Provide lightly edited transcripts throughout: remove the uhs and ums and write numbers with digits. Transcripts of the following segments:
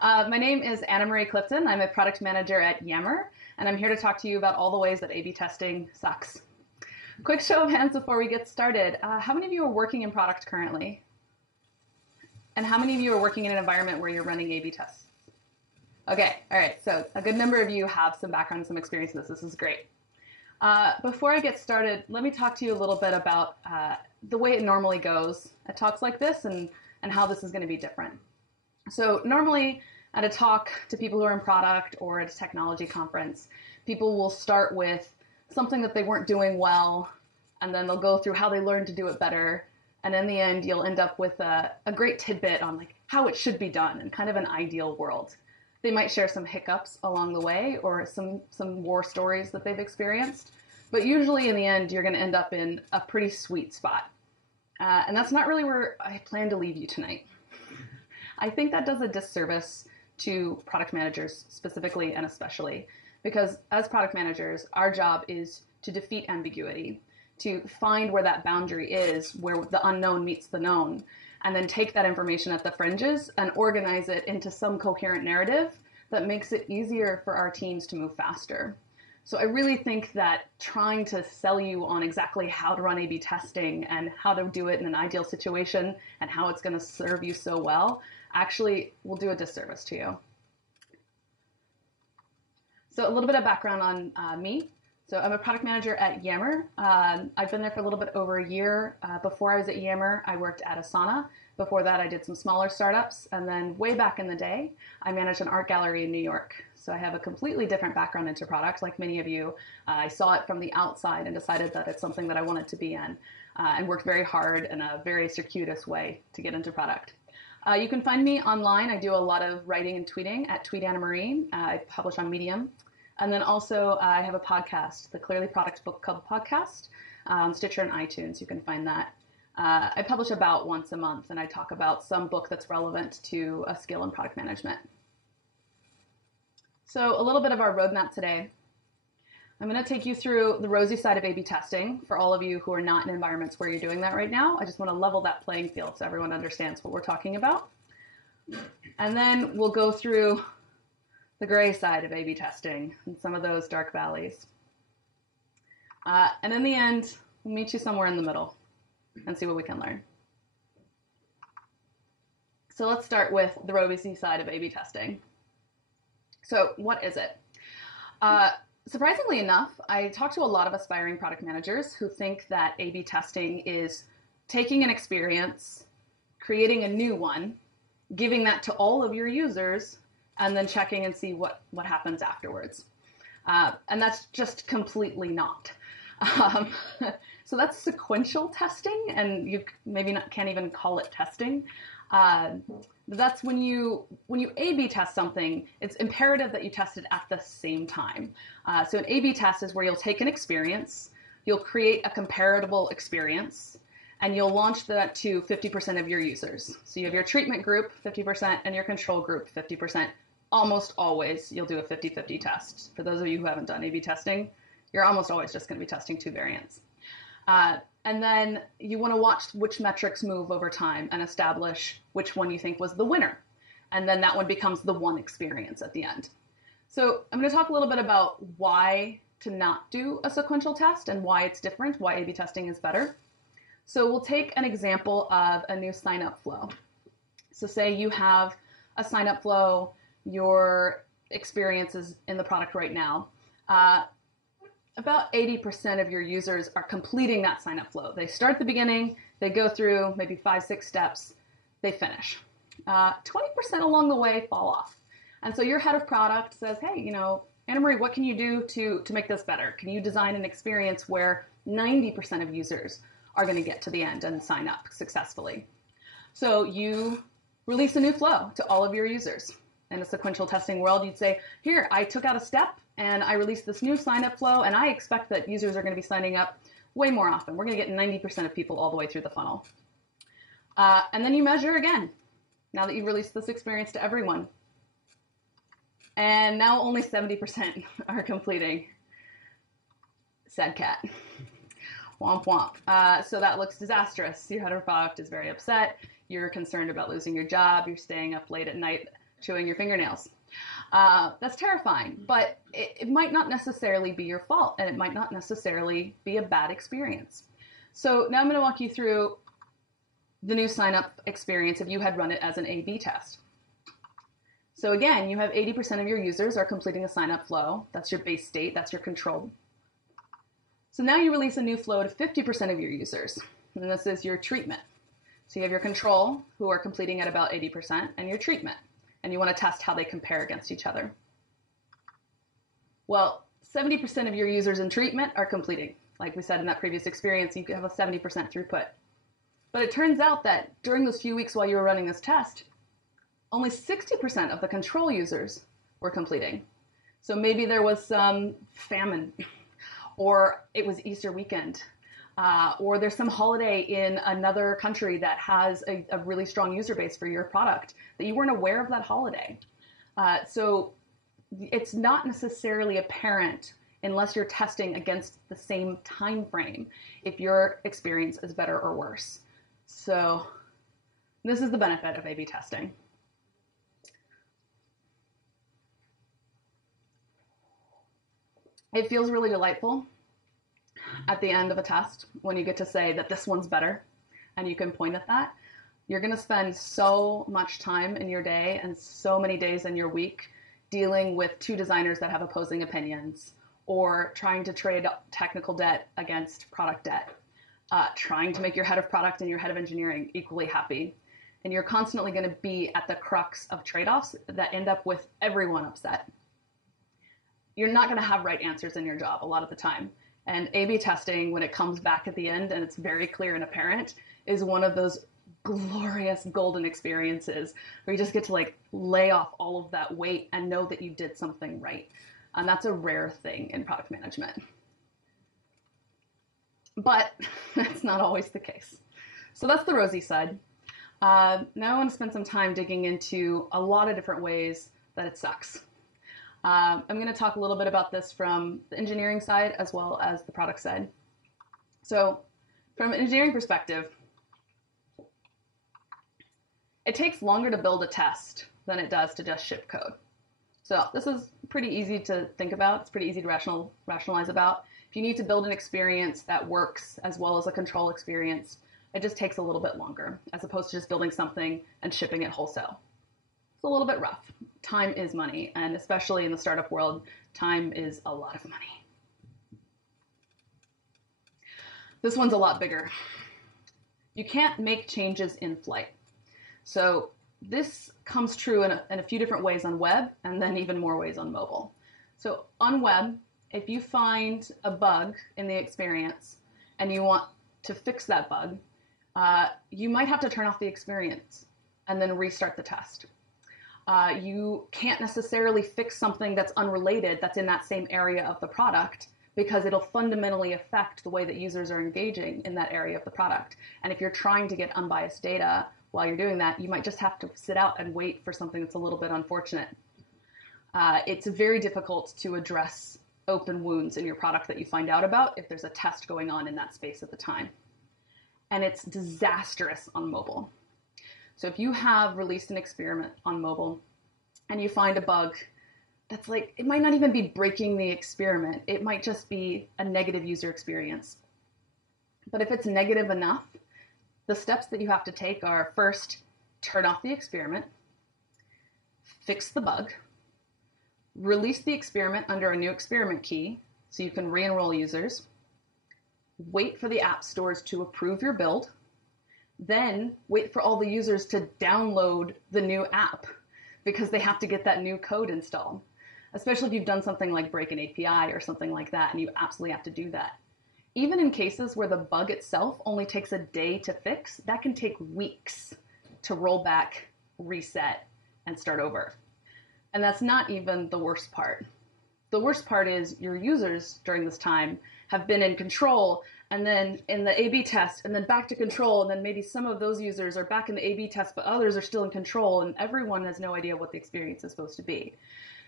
My name is Marie Clifton. I'm a product manager at Yammer, and I'm here to talk to you about all the ways that A/B testing sucks. Quick show of hands before we get started. How many of you are working in product currently? And how many of you are working in an environment where you're running A/B tests? Okay, all right, so a good number of you have some background, some experience in this. This is great. Before I get started, let me talk to you a little bit about the way it normally goes at talks like this and how this is going to be different. So normally at a talk to people who are in product or at a technology conference, people will start with something that they weren't doing well, and then they'll go through how they learned to do it better. And in the end, you'll end up with a great tidbit on like how it should be done in kind of an ideal world. They might share some hiccups along the way or some war stories that they've experienced. But usually in the end, you're going to end up in a pretty sweet spot. And that's not really where I plan to leave you tonight. I think that does a disservice to product managers specifically and especially, because as product managers, our job is to defeat ambiguity, to find where that boundary is, where the unknown meets the known, and then take that information at the fringes and organize it into some coherent narrative that makes it easier for our teams to move faster. So I really think that trying to sell you on exactly how to run A/B testing and how to do it in an ideal situation and how it's going to serve you so well actually will do a disservice to you. So a little bit of background on me. So I'm a product manager at Yammer. I've been there for a little bit over a year. Before I was at Yammer, I worked at Asana. Before that, I did some smaller startups. And then way back in the day, I managed an art gallery in New York. So I have a completely different background into product. Like many of you, I saw it from the outside and decided that it's something that I wanted to be in, and worked very hard in a very circuitous way to get into product. You can find me online. I do a lot of writing and tweeting at Tweet Anna Marie. I publish on Medium. And then also I have a podcast, the Clearly Product Book Club podcast, on Stitcher and iTunes. You can find that. I publish about once a month, and I talk about some book that's relevant to a skill in product management. So a little bit of our roadmap today. I'm going to take you through the rosy side of A/B testing for all of you who are not in environments where you're doing that right now. I just want to level that playing field so everyone understands what we're talking about. And then we'll go through the gray side of A/B testing and some of those dark valleys. And in the end, we'll meet you somewhere in the middle and see what we can learn. So let's start with the rosy side of A/B testing. So what is it? Surprisingly enough, I talk to a lot of aspiring product managers who think that A/B testing is taking an experience, creating a new one, giving that to all of your users, and then checking and see what happens afterwards. And that's just completely not. So that's sequential testing, and you maybe can't even call it testing. That's when you A/B test something, it's imperative that you test it at the same time. So an A/B test is where you'll take an experience, you'll create a comparable experience, and you'll launch that to 50% of your users. So you have your treatment group, 50%, and your control group, 50%. Almost always, you'll do a 50-50 test. For those of you who haven't done A/B testing, you're almost always just going to be testing two variants. And then you want to watch which metrics move over time and establish which one you think was the winner. And then that one becomes the one experience at the end. So I'm going to talk a little bit about why to not do a sequential test and why it's different, why A/B testing is better. So we'll take an example of a new sign-up flow. So say you have a sign-up flow, your experience is in the product right now. About 80% of your users are completing that sign-up flow. They start at the beginning, they go through maybe 5-6 steps, they finish. 20% along the way fall off. And so your head of product says, hey, Anna Marie, what can you do to make this better? Can you design an experience where 90% of users are going to get to the end and sign up successfully? So you release a new flow to all of your users. In a sequential testing world, you'd say, here, I took out a step and I released this new sign-up flow, and I expect that users are going to be signing up way more often. We're going to get 90% of people all the way through the funnel. And then you measure again, now that you've released this experience to everyone. And now only 70% are completing. Sad cat. Womp womp. So that looks disastrous. Your head of product is very upset. You're concerned about losing your job. You're staying up late at night chewing your fingernails. That's terrifying, but it might not necessarily be your fault, and it might not necessarily be a bad experience. So now I'm going to walk you through the new sign-up experience if you had run it as an A/B test. So again, you have 80% of your users are completing a sign-up flow. That's your base state. That's your control. So now you release a new flow to 50% of your users, and this is your treatment. So you have your control, who are completing at about 80%, and your treatment, and you want to test how they compare against each other. Well, 70% of your users in treatment are completing. Like we said in that previous experience, you have a 70% throughput. But it turns out that during those few weeks while you were running this test, only 60% of the control users were completing. So maybe there was some famine, or it was Easter weekend, or there's some holiday in another country that has a really strong user base for your product that you weren't aware of that holiday. So it's not necessarily apparent unless you're testing against the same time frame if your experience is better or worse. So this is the benefit of A/B testing. It feels really delightful at the end of a test when you get to say that this one's better and you can point at that. You're going to spend so much time in your day and so many days in your week dealing with two designers that have opposing opinions, or trying to trade technical debt against product debt, trying to make your head of product and your head of engineering equally happy. And you're constantly going to be at the crux of trade-offs that end up with everyone upset. You're not going to have right answers in your job a lot of the time. And A/B testing, when it comes back at the end and it's very clear and apparent, is one of those glorious golden experiences where you just get to like lay off all of that weight and know that you did something right. And that's a rare thing in product management. But that's not always the case. So that's the rosy side. Now I want to spend some time digging into a lot of different ways that it sucks. I'm going to talk a little bit about this from the engineering side as well as the product side. So from an engineering perspective, it takes longer to build a test than it does to just ship code. So this is pretty easy to think about. It's pretty easy to rationalize about. If you need to build an experience that works as well as a control experience, it just takes a little bit longer as opposed to just building something and shipping it wholesale. It's a little bit rough. Time is money, and especially in the startup world, time is a lot of money. This one's a lot bigger. You can't make changes in flight. So this comes true in a few different ways on web, and then even more ways on mobile. So on web, if you find a bug in the experience and you want to fix that bug, you might have to turn off the experience and then restart the test. You can't necessarily fix something that's unrelated, that's in that same area of the product, because it'll fundamentally affect the way that users are engaging in that area of the product. And if you're trying to get unbiased data while you're doing that, you might just have to sit out and wait for something that's a little bit unfortunate. It's very difficult to address open wounds in your product that you find out about if there's a test going on in that space at the time. And it's disastrous on mobile. So if you have released an experiment on mobile and you find a bug that's like, it might not even be breaking the experiment. It might just be a negative user experience. But if it's negative enough, the steps that you have to take are first, turn off the experiment, fix the bug, release the experiment under a new experiment key so you can re-enroll users, wait for the app stores to approve your build, then wait for all the users to download the new app because they have to get that new code installed, especially if you've done something like break an API or something like that and you absolutely have to do that. Even in cases where the bug itself only takes a day to fix, that can take weeks to roll back, reset, and start over. And that's not even the worst part. The worst part is your users during this time have been in control and then in the A/B test and then back to control, and then maybe some of those users are back in the A/B test but others are still in control, and everyone has no idea what the experience is supposed to be.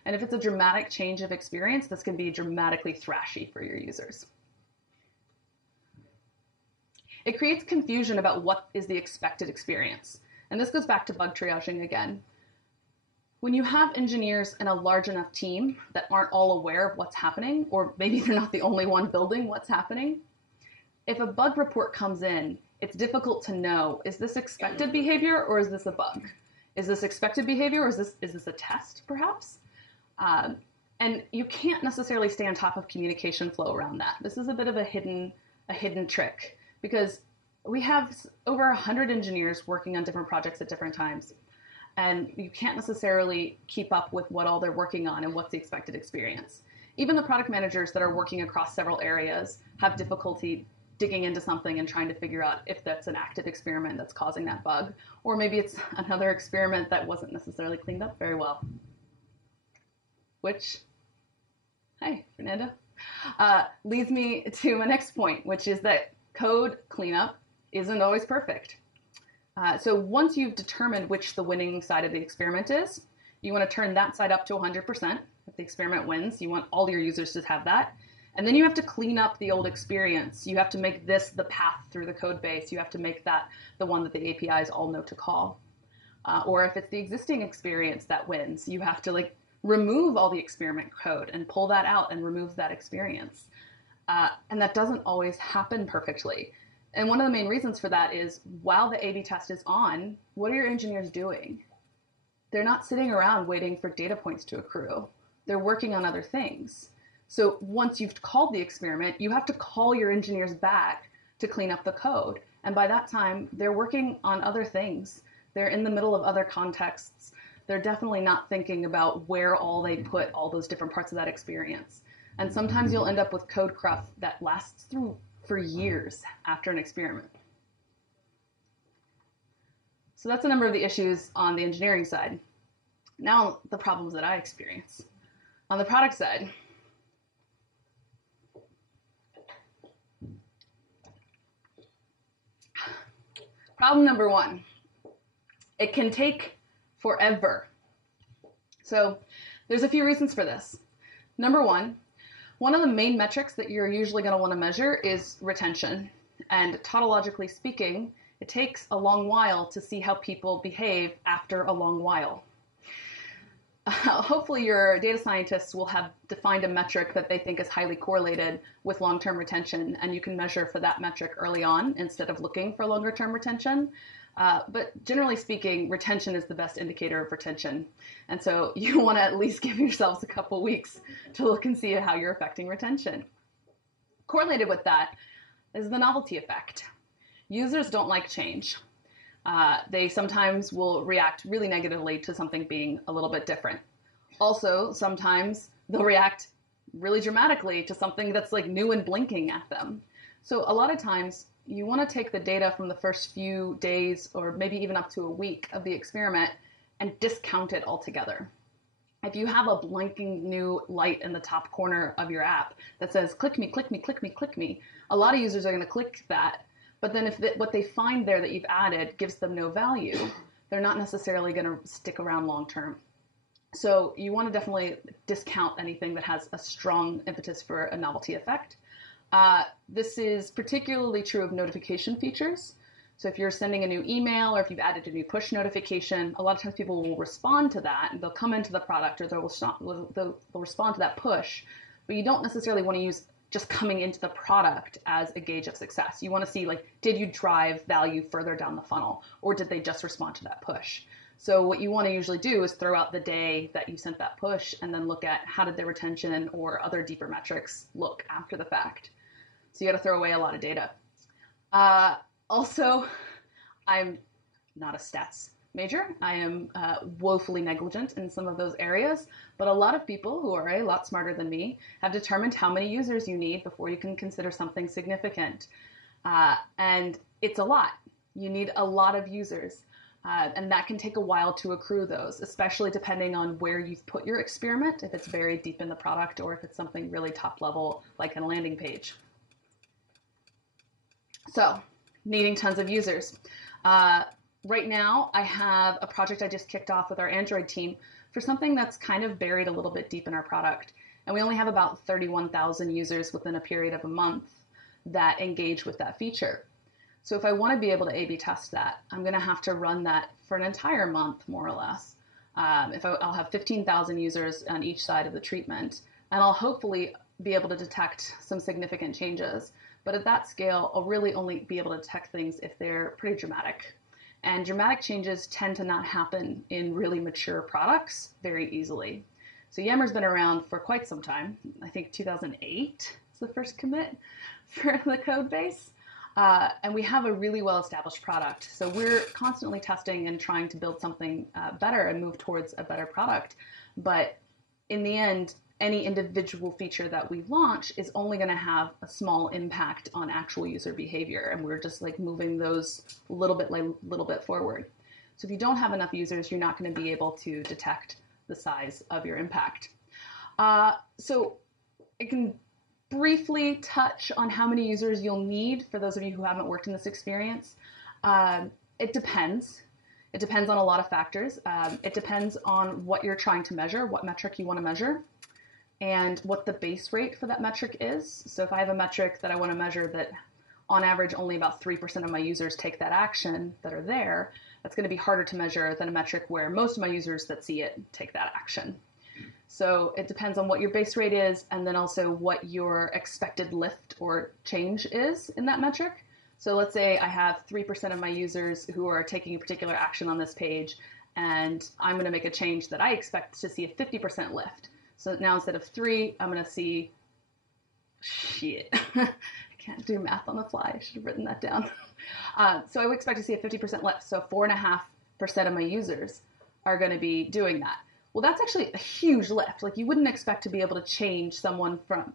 And if it's a dramatic change of experience, this can be dramatically thrashy for your users. It creates confusion about what is the expected experience. And this goes back to bug triaging again. When you have engineers in a large enough team that aren't all aware of what's happening, or maybe they're not the only one building what's happening, if a bug report comes in, it's difficult to know, is this expected behavior or is this a bug? Is this expected behavior or is this a test, perhaps? And you can't necessarily stay on top of communication flow around that. This is a bit of a hidden trick because we have over 100 engineers working on different projects at different times. And you can't necessarily keep up with what all they're working on and what's the expected experience. Even the product managers that are working across several areas have difficulty digging into something and trying to figure out if that's an active experiment that's causing that bug, or maybe it's another experiment that wasn't necessarily cleaned up very well. Which, hi, Fernando, leads me to my next point, which is that code cleanup isn't always perfect. So once you've determined which the winning side of the experiment is, you want to turn that side up to 100%. If the experiment wins, you want all your users to have that. And then you have to clean up the old experience. You have to make this the path through the code base. You have to make that the one that the APIs all know to call. Or if it's the existing experience that wins, you have to remove all the experiment code and pull that out and remove that experience. And that doesn't always happen perfectly. And one of the main reasons for that is while the A/B test is on, what are your engineers doing? They're not sitting around waiting for data points to accrue. They're working on other things. So once you've called the experiment, you have to call your engineers back to clean up the code. And by that time, they're working on other things. They're in the middle of other contexts. They're definitely not thinking about where all they put all those different parts of that experience. And sometimes you'll end up with code cruft that lasts through for years after an experiment. So that's a number of the issues on the engineering side. Now the problems that I experience. On the product side, problem number one, it can take forever. So there's a few reasons for this. Number one of the main metrics that you're usually going to want to measure is retention. And tautologically speaking, it takes a long while to see how people behave after a long while. Hopefully your data scientists will have defined a metric that they think is highly correlated with long-term retention, and you can measure for that metric early on instead of looking for longer-term retention. But generally speaking, retention is the best indicator of retention. And so you want to at least give yourselves a couple weeks to look and see how you're affecting retention. Correlated with that is the novelty effect. Users don't like change. They sometimes will react really negatively to something being a little bit different. Also, sometimes they'll react really dramatically to something that's new and blinking at them. So a lot of times, you want to take the data from the first few days or maybe even up to a week of the experiment and discount it altogether. If you have a blinking new light in the top corner of your app that says, click me, click me, click me, click me, a lot of users are going to click that. But then if what they find there that you've added gives them no value, they're not necessarily going to stick around long term. So you want to definitely discount anything that has a strong impetus for a novelty effect. This is particularly true of notification features. So if you're sending a new email or if you've added a new push notification, a lot of times people will respond to that and they'll come into the product or they'll respond to that push, but you don't necessarily want to use just coming into the product as a gauge of success. You want to see did you drive value further down the funnel or did they just respond to that push? So what you want to usually do is throw out the day that you sent that push and then look at how did their retention or other deeper metrics look after the fact. So you got to throw away a lot of data. Also, I'm not a stats major. I am woefully negligent in some of those areas, but a lot of people who are a lot smarter than me have determined how many users you need before you can consider something significant. And it's a lot. You need a lot of users. And that can take a while to accrue those, especially depending on where you've put your experiment, if it's very deep in the product or if it's something really top level like a landing page. So, needing tons of users. Right now, I have a project I just kicked off with our Android team for something that's kind of buried a little bit deep in our product. And we only have about 31,000 users within a period of a month that engage with that feature. So if I want to be able to A/B test that, I'm going to have to run that for an entire month, more or less. I'll have 15,000 users on each side of the treatment, and I'll hopefully be able to detect some significant changes. But at that scale, I'll really only be able to detect things if they're pretty dramatic. And dramatic changes tend to not happen in really mature products very easily. So Yammer's been around for quite some time. I think 2008 is the first commit for the code base. And we have a really well-established product. So we're constantly testing and trying to build something better and move towards a better product. But in the end, any individual feature that we launch is only going to have a small impact on actual user behavior. And we're just like moving those little bit forward. So if you don't have enough users, you're not going to be able to detect the size of your impact. So I can briefly touch on how many users you'll need for those of you who haven't worked in this experience. It depends. It depends on a lot of factors. It depends on what you're trying to measure, what metric you want to measure, and what the base rate for that metric is. So if I have a metric that I want to measure that on average only about 3% of my users take that action that are there, that's going to be harder to measure than a metric where most of my users that see it take that action. So it depends on what your base rate is, and then also what your expected lift or change is in that metric. So let's say I have 3% of my users who are taking a particular action on this page, and I'm going to make a change that I expect to see a 50% lift. So now instead of 3, I'm going to see, shit, I can't do math on the fly. I should have written that down. So I would expect to see a 50% lift. So 4.5% of my users are going to be doing that. Well, that's actually a huge lift. Like, you wouldn't expect to be able to change someone from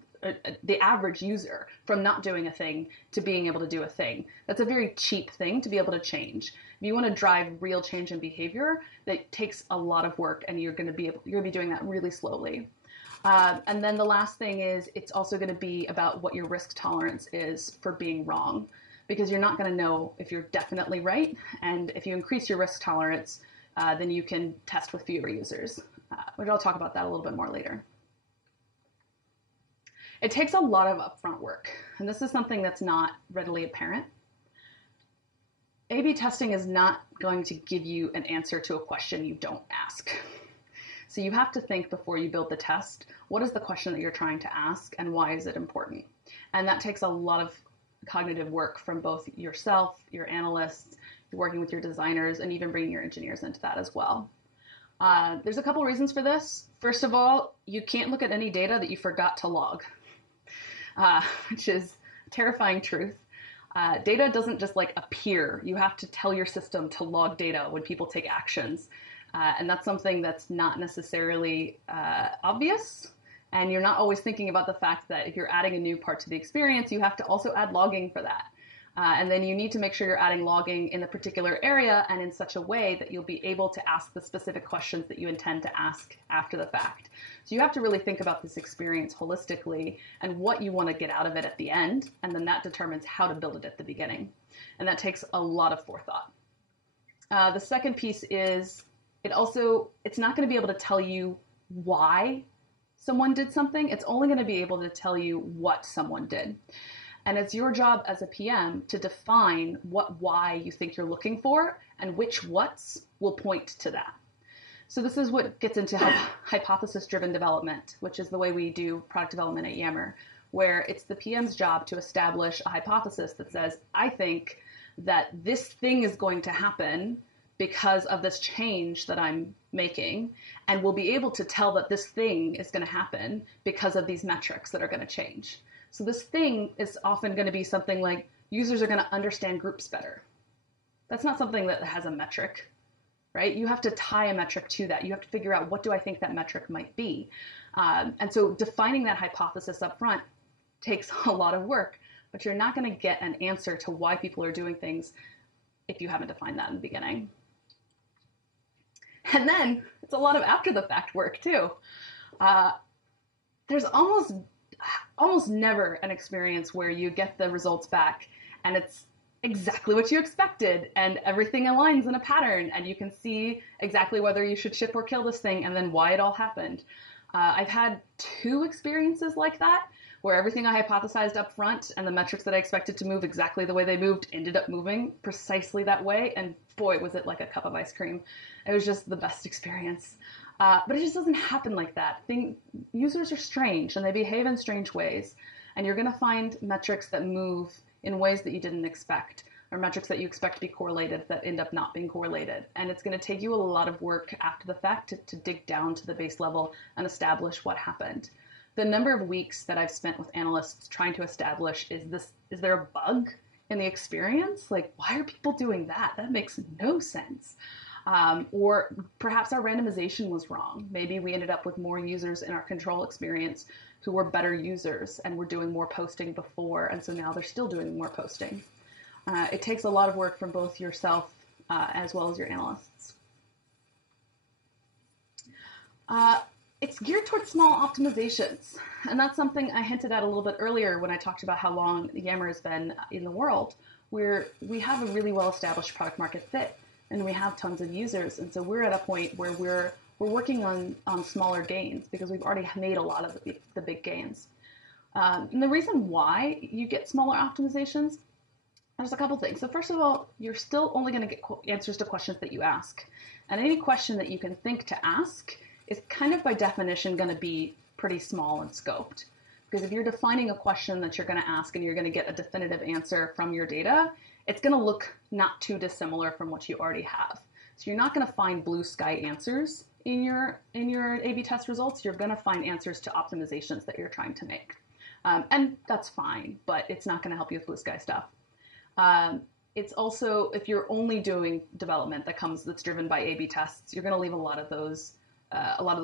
the average user from not doing a thing to being able to do a thing. That's a very cheap thing to be able to change. If you want to drive real change in behavior, that takes a lot of work, and you're going to be doing that really slowly. And then the last thing is, it's also going to be about what your risk tolerance is for being wrong, because you're not going to know if you're definitely right. And if you increase your risk tolerance, then you can test with fewer users, which I'll talk about that a little bit more later. It takes a lot of upfront work, and this is something that's not readily apparent. A/B testing is not going to give you an answer to a question you don't ask. So you have to think before you build the test, what is the question that you're trying to ask, and why is it important? And that takes a lot of cognitive work from both yourself, your analysts, working with your designers, and even bringing your engineers into that as well. There's a couple reasons for this. First of all, you can't look at any data that you forgot to log, which is a terrifying truth. Data doesn't just like appear. You have to tell your system to log data when people take actions. And that's something that's not necessarily obvious. And you're not always thinking about the fact that if you're adding a new part to the experience, you have to also add logging for that. And then you need to make sure you're adding logging in a particular area and in such a way that you'll be able to ask the specific questions that you intend to ask after the fact. So you have to really think about this experience holistically and what you want to get out of it at the end, and then that determines how to build it at the beginning. And that takes a lot of forethought. The second piece is it's not going to be able to tell you why someone did something. It's only going to be able to tell you what someone did. And it's your job as a PM to define what why you think you're looking for and which whats will point to that. So this is what gets into hypothesis-driven development, which is the way we do product development at Yammer, where it's the PM's job to establish a hypothesis that says, I think that this thing is going to happen because of this change that I'm making, and we'll be able to tell that this thing is going to happen because of these metrics that are going to change. So this thing is often going to be something like users are going to understand groups better. That's not something that has a metric, right? You have to tie a metric to that. You have to figure out, what do I think that metric might be? And so defining that hypothesis up front takes a lot of work, but you're not going to get an answer to why people are doing things if you haven't defined that in the beginning. And then it's a lot of after the fact work too. There's almost never an experience where you get the results back and it's exactly what you expected and everything aligns in a pattern and you can see exactly whether you should ship or kill this thing and then why it all happened. I've had 2 experiences like that where everything I hypothesized up front and the metrics that I expected to move exactly the way they moved ended up moving precisely that way. And boy, was it like a cup of ice cream. It was just the best experience. But it just doesn't happen like that. Users are strange and they behave in strange ways. And you're going to find metrics that move in ways that you didn't expect, or metrics that you expect to be correlated that end up not being correlated. And it's going to take you a lot of work after the fact to dig down to the base level and establish what happened. The number of weeks that I've spent with analysts trying to establish, is there a bug in the experience? Like, why are people doing that? That makes no sense. Or perhaps our randomization was wrong. Maybe we ended up with more users in our control experience who were better users and were doing more posting before, and so now they're still doing more posting. It takes a lot of work from both yourself as well as your analysts. It's geared towards small optimizations, and that's something I hinted at a little bit earlier when I talked about how long Yammer has been in the world, where we have a really well-established product market fit, and we have tons of users, and so we're at a point where we're working on smaller gains because we've already made a lot of the big gains. And the reason why you get smaller optimizations, there's a couple things. So first of all, you're still only going to get answers to questions that you ask. And any question that you can think to ask is kind of by definition going to be pretty small and scoped. Because if you're defining a question that you're going to ask and you're going to get a definitive answer from your data, it's going to look not too dissimilar from what you already have. So you're not going to find blue sky answers in your A/B test results. You're going to find answers to optimizations that you're trying to make. And that's fine, but it's not going to help you with blue sky stuff. It's also, if you're only doing development that's driven by A/B tests, you're going to leave a lot of those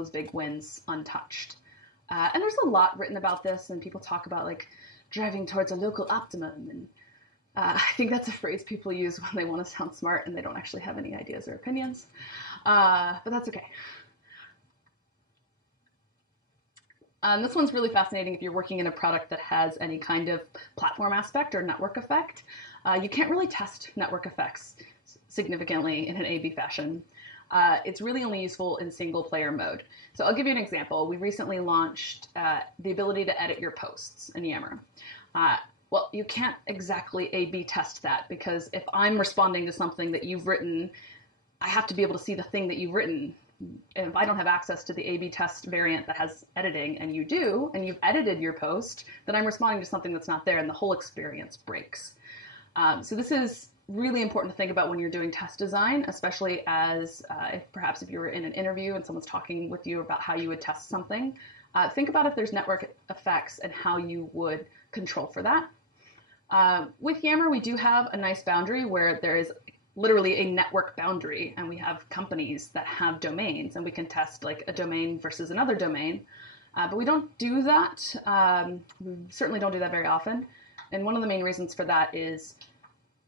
big wins untouched. And there's a lot written about this, and people talk about like driving towards a local optimum, and I think that's a phrase people use when they want to sound smart and they don't actually have any ideas or opinions, but that's okay. This one's really fascinating if you're working in a product that has any kind of platform aspect or network effect. You can't really test network effects significantly in an A/B fashion. It's really only useful in single player mode. So I'll give you an example. We recently launched the ability to edit your posts in Yammer. Well, you can't exactly A/B test that, because if I'm responding to something that you've written, I have to be able to see the thing that you've written. And if I don't have access to the A/B test variant that has editing, and you do, and you've edited your post, then I'm responding to something that's not there, and the whole experience breaks. So this is really important to think about when you're doing test design, especially as perhaps if you're in an interview and someone's talking with you about how you would test something. Think about if there's network effects and how you would control for that. With Yammer, we do have a nice boundary where there is literally a network boundary, and we have companies that have domains, and we can test like a domain versus another domain. But we don't do that. We certainly don't do that very often. And one of the main reasons for that is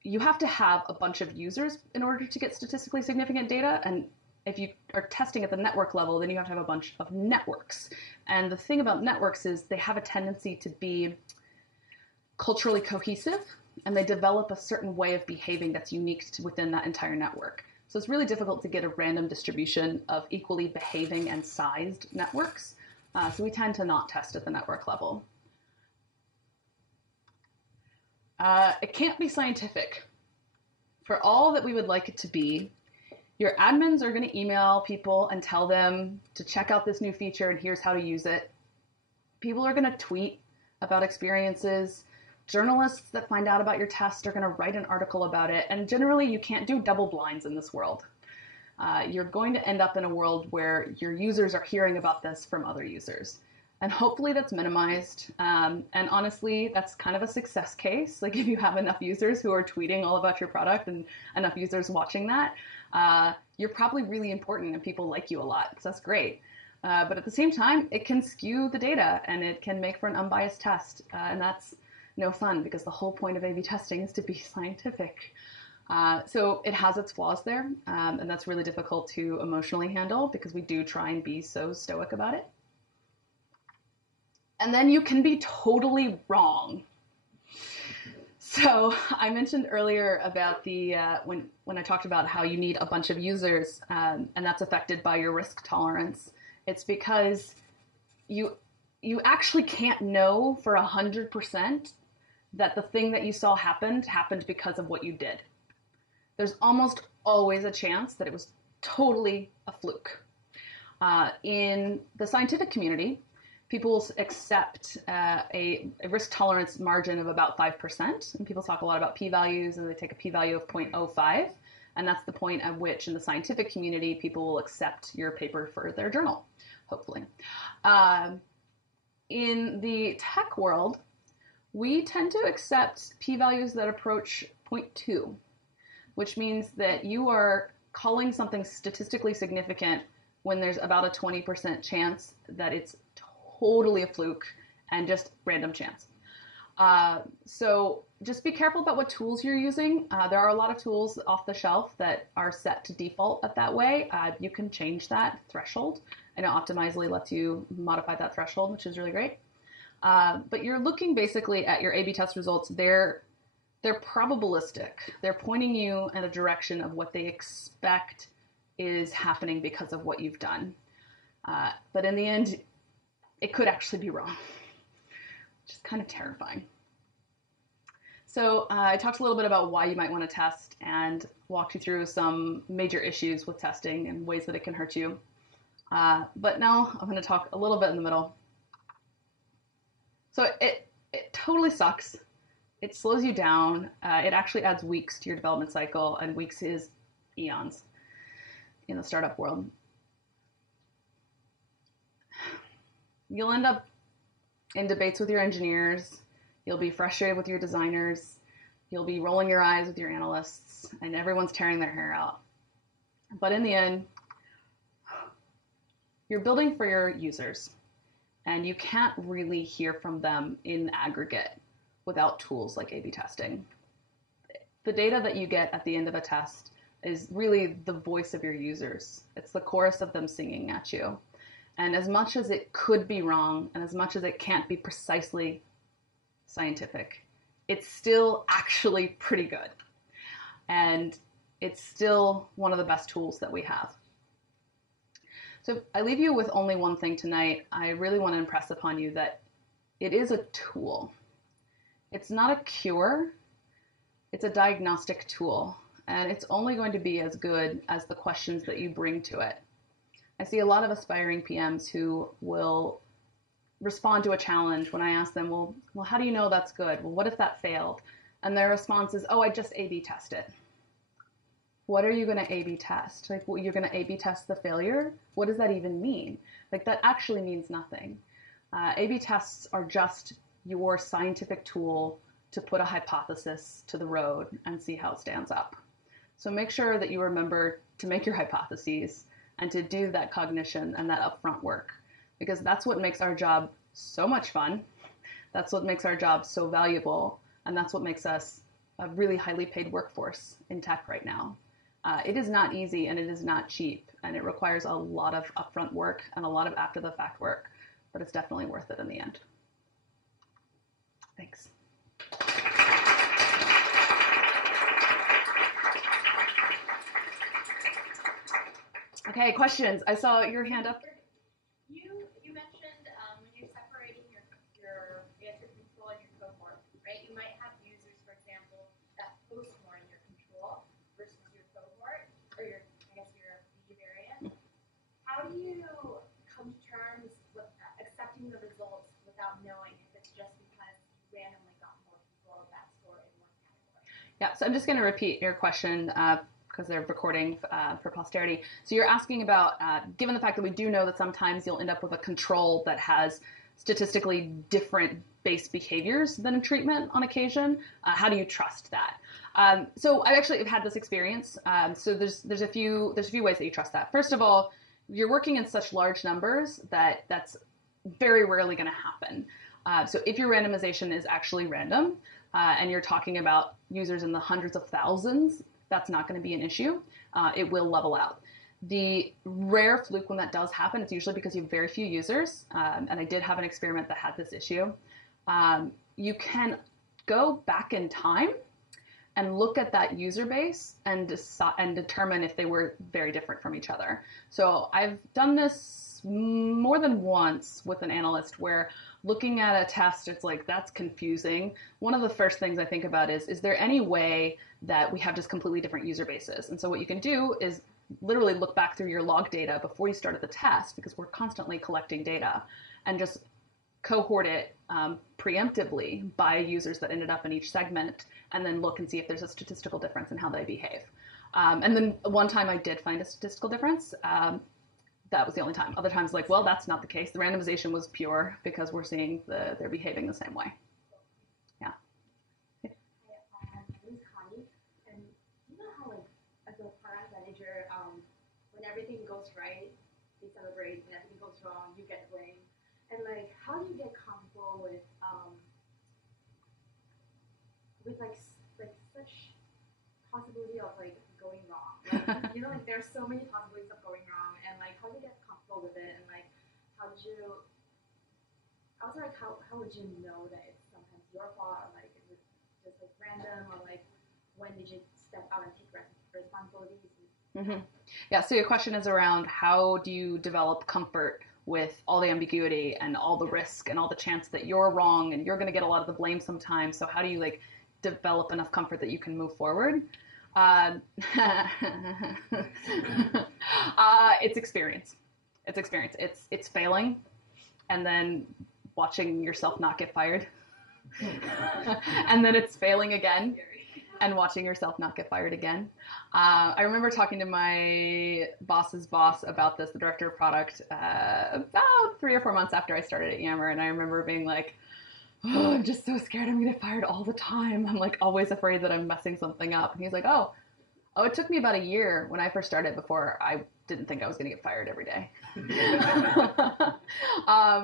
you have to have a bunch of users in order to get statistically significant data. And if you are testing at the network level, then you have to have a bunch of networks. And the thing about networks is they have a tendency to be culturally cohesive, and they develop a certain way of behaving that's unique to within that entire network. So it's really difficult to get a random distribution of equally behaving and sized networks. So we tend to not test at the network level. It can't be scientific. For all that we would like it to be, your admins are going to email people and tell them to check out this new feature and here's how to use it. People are going to tweet about experiences. Journalists that find out about your test are going to write an article about it. And generally, you can't do double blinds in this world. You're going to end up in a world where your users are hearing about this from other users. And hopefully that's minimized. And honestly, that's kind of a success case. Like if you have enough users who are tweeting all about your product and enough users watching that, you're probably really important and people like you a lot. So that's great. But at the same time, it can skew the data and it can make for an unbiased test. And that's no fun because the whole point of A/B testing is to be scientific. So it has its flaws there. And that's really difficult to emotionally handle because we do try and be so stoic about it. And then you can be totally wrong. So I mentioned earlier about the when I talked about how you need a bunch of users and that's affected by your risk tolerance. It's because you actually can't know for 100% that the thing that you saw happened because of what you did. There's almost always a chance that it was totally a fluke. In the scientific community, people accept a risk tolerance margin of about 5%. And people talk a lot about p-values, and they take a p-value of 0.05. And that's the point at which, in the scientific community, people will accept your paper for their journal, hopefully. In the tech world, we tend to accept p-values that approach 0.2, which means that you are calling something statistically significant when there's about a 20% chance that it's totally a fluke and just random chance. So just be careful about what tools you're using. There are a lot of tools off the shelf that are set to default at that way. You can change that threshold. I know Optimizely lets you modify that threshold, which is really great. But you're looking basically at your A/B test results. They're probabilistic. They're pointing you in a direction of what they expect is happening because of what you've done. But in the end, it could actually be wrong, which is kind of terrifying. So I talked a little bit about why you might want to test and walked you through some major issues with testing and ways that it can hurt you. But now I'm going to talk a little bit in the middle. So it totally sucks. It slows you down. It actually adds weeks to your development cycle, and weeks is eons in the startup world. You'll end up in debates with your engineers. You'll be frustrated with your designers. You'll be rolling your eyes with your analysts, and everyone's tearing their hair out. But in the end, you're building for your users, and you can't really hear from them in aggregate without tools like A/B testing. The data that you get at the end of a test is really the voice of your users. It's the chorus of them singing at you. And as much as it could be wrong, and as much as it can't be precisely scientific, it's still actually pretty good. And it's still one of the best tools that we have. So I leave you with only one thing tonight. I really want to impress upon you that it is a tool. It's not a cure. It's a diagnostic tool. And it's only going to be as good as the questions that you bring to it. I see a lot of aspiring PMs who will respond to a challenge when I ask them, well, how do you know that's good? Well, what if that failed? And their response is, oh, I just A/B test it. What are you going to A/B test? Like, well, you're going to A/B test the failure? What does that even mean? Like, that actually means nothing. A/B tests are just your scientific tool to put a hypothesis to the road and see how it stands up. So make sure that you remember to make your hypotheses and to do that cognition and that upfront work, because that's what makes our job so much fun. That's what makes our job so valuable. And that's what makes us a really highly paid workforce in tech right now. It is not easy, and it is not cheap, and it requires a lot of upfront work and a lot of after the fact work, but it's definitely worth it in the end. Thanks. Okay, questions. I saw your hand up. You mentioned when you're separating your answer control and your cohort, right? You might have users, for example, that post more in your control versus your cohort, or your variant. How do you come to terms with accepting the results without knowing if it's just because you randomly got more people of that score in one category? Yeah, so I'm just going to repeat your question because they're recording for posterity. So you're asking about, given the fact that we do know that sometimes you'll end up with a control that has statistically different base behaviors than a treatment on occasion, how do you trust that? So I actually have had this experience. So there's a few ways that you trust that. First of all, you're working in such large numbers that that's very rarely going to happen. So if your randomization is actually random, and you're talking about users in the hundreds of thousands, that's not going to be an issue. It will level out. The rare fluke when that does happen, it's usually because you have very few users. And I did have an experiment that had this issue. You can go back in time and look at that user base and determine if they were very different from each other. So I've done this more than once with an analyst where looking at a test, it's like, that's confusing. One of the first things I think about is there any way that we have just completely different user bases? And so what you can do is literally look back through your log data before you started the test, because we're constantly collecting data, and just cohort it preemptively by users that ended up in each segment, and then look and see if there's a statistical difference in how they behave. And then one time I did find a statistical difference. That was the only time. Other times, like, well, that's not the case. The randomization was pure because we're seeing they're behaving the same way. Yeah. My name is Connie, and you know how, like, as a product manager, when everything goes right, they celebrate. When everything goes wrong, you get blamed. And like, how do you get comfortable with like such possibility of like going wrong? Like, you know, like there's so many possibilities of going wrong, and like, how do you get comfortable with it? And like, how did you? Also, like, how would you know that it's sometimes your fault, or like, is it just like random, or like, when did you step out and take responsibilities? Mm-hmm. Yeah. So your question is around how do you develop comfort with all the ambiguity and all the risk and all the chance that you're wrong and you're going to get a lot of the blame sometimes. So how do you like develop enough comfort that you can move forward? It's experience. It's experience. It's failing and then watching yourself not get fired. And then it's failing again and watching yourself not get fired again. I remember talking to my boss's boss about this, the director of product, about 3 or 4 months after I started at Yammer. And I remember being like, oh, I'm just so scared I'm going to get fired all the time. I'm like always afraid that I'm messing something up. And he's like, oh, it took me about a year when I first started before I didn't think I was going to get fired every day.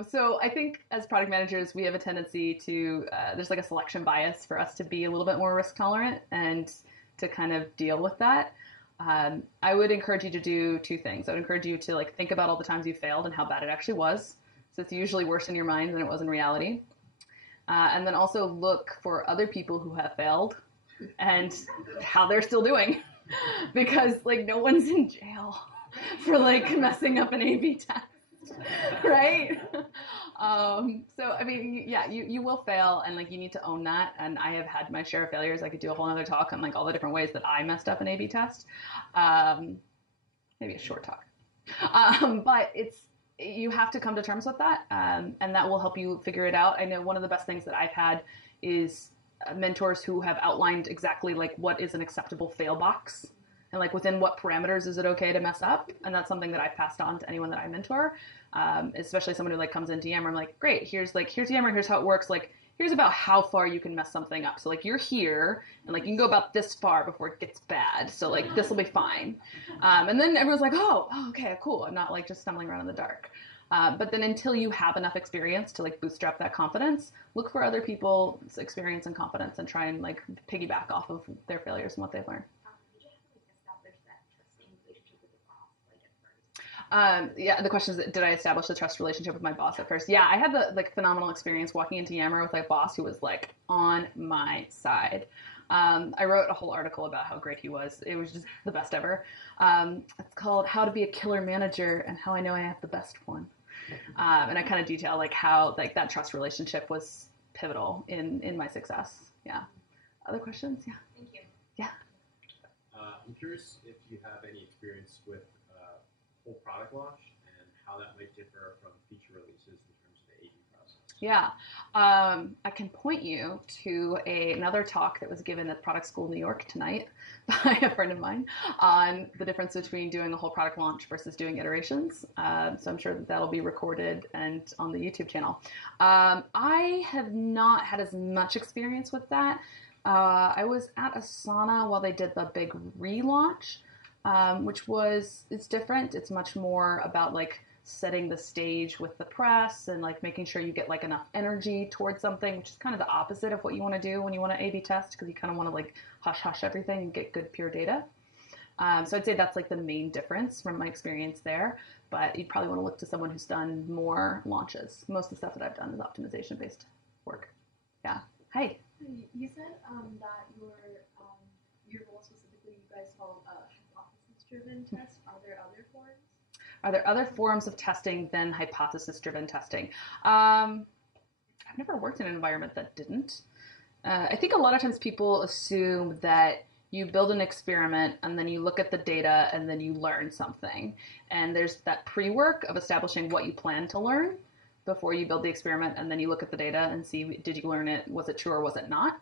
So I think as product managers, we have a tendency to, there's like a selection bias for us to be a little bit more risk tolerant and to kind of deal with that. I would encourage you to do 2 things. I would encourage you to like think about all the times you failed and how bad it actually was. So it's usually worse in your mind than it was in reality. And then also look for other people who have failed and how they're still doing. Because like no one's in jail for like messing up an A/B test, right? So I mean, yeah, you will fail, and like you need to own that. And I have had my share of failures. I could do a whole other talk on like all the different ways that I messed up an A/B test. Maybe a short talk, but you have to come to terms with that, and that will help you figure it out. I know one of the best things that I've had is mentors who have outlined exactly like what is an acceptable fail box and like within what parameters is it okay to mess up. And that's something that I've passed on to anyone that I mentor, especially someone who like comes into Yammer. I'm like, great, here's Yammer, here's how it works. Like, here's about how far you can mess something up. So like you're here and like you can go about this far before it gets bad. So like this will be fine. And then everyone's like, oh, okay, cool. I'm not like just stumbling around in the dark. But then until you have enough experience to like bootstrap that confidence, look for other people's experience and confidence and try and like piggyback off of their failures and what they've learned. Did you have to like establish that trusting relationship with the boss like at first? Yeah, the question is, did I establish the trust relationship with my boss at first? Yeah, I had the like phenomenal experience walking into Yammer with my boss who was like on my side. I wrote a whole article about how great he was. It was just the best ever. It's called How to Be a Killer Manager and How I Know I Have the Best One. And I kind of detail like how like that trust relationship was pivotal in my success. Yeah. Other questions? Yeah. Thank you. Yeah. I'm curious if you have any experience with whole product launch and how that might differ from feature releases in terms of the A/B process. Yeah. I can point you to another talk that was given at Product School New York tonight by a friend of mine on the difference between doing a whole product launch versus doing iterations. So I'm sure that that'll be recorded and on the YouTube channel. I have not had as much experience with that. I was at Asana while they did the big relaunch, which it's different. It's much more about like setting the stage with the press and like making sure you get like enough energy towards something, which is kind of the opposite of what you want to do when you want to A/B test, because you kind of want to like hush everything and get good pure data. So I'd say that's like the main difference from my experience there, but you'd probably want to look to someone who's done more launches. Most of the stuff that I've done is optimization based work. Yeah. Hey. You said that your role specifically, you guys call hypothesis-driven tests. Are there other forms? Are there other forms of testing than hypothesis-driven testing? I've never worked in an environment that didn't. I think a lot of times people assume that you build an experiment and then you look at the data and then you learn something. And there's that pre-work of establishing what you plan to learn before you build the experiment, and then you look at the data and see, did you learn it? Was it true or was it not?